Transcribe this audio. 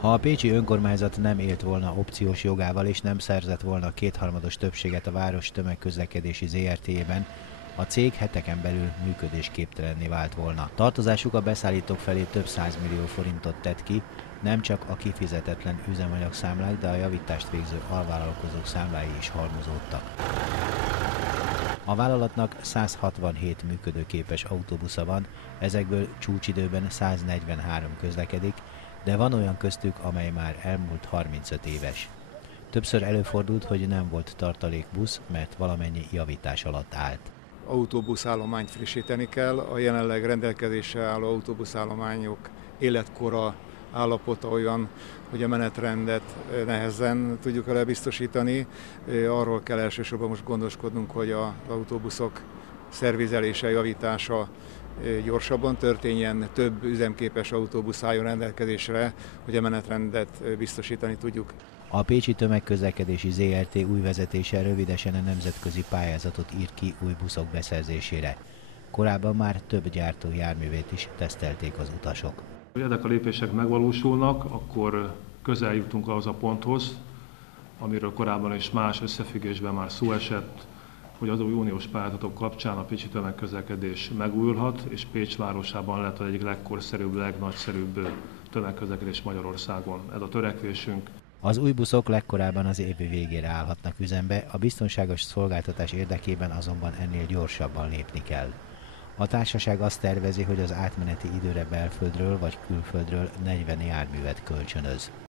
Ha a pécsi önkormányzat nem élt volna opciós jogával és nem szerzett volna kétharmados többséget a város tömegközlekedési ZRT-jében, a cég heteken belül működésképtelenné vált volna. Tartozásuk a beszállítók felé több 100 millió forintot tett ki, nem csak a kifizetetlen üzemanyagszámlák, de a javítást végző alvállalkozók számlái is halmozódtak. A vállalatnak 167 működőképes autóbusza van, ezekből csúcsidőben 143 közlekedik, de van olyan köztük, amely már elmúlt 35 éves. Többször előfordult, hogy nem volt tartalékbusz, mert valamennyi javítás alatt állt. Autóbuszállományt frissíteni kell, a jelenleg rendelkezésre álló autóbuszállományok életkora állapota olyan, hogy a menetrendet nehezen tudjuk vele biztosítani. Arról kell elsősorban most gondoskodnunk, hogy az autóbuszok szervizelése, javítása gyorsabban történjen, több üzemképes autóbusz álljon rendelkezésre, hogy a menetrendet biztosítani tudjuk. A pécsi tömegközlekedési ZRT új vezetése rövidesen a nemzetközi pályázatot írt ki új buszok beszerzésére. Korábban már több gyártó járművét is tesztelték az utasok. Ha ezek a lépések megvalósulnak, akkor közel jutunk ahhoz a ponthoz, amiről korábban is más összefüggésben már szó esett, hogy az új uniós pályázatok kapcsán a pécsi tömegközlekedés megújulhat, és Pécs városában lehet az egyik legkorszerűbb, legnagyszerűbb tömegközlekedés Magyarországon. Ez a törekvésünk. Az új buszok legkorábban az év végére állhatnak üzembe, a biztonságos szolgáltatás érdekében azonban ennél gyorsabban lépni kell. A társaság azt tervezi, hogy az átmeneti időre belföldről vagy külföldről 40 járművet kölcsönöz.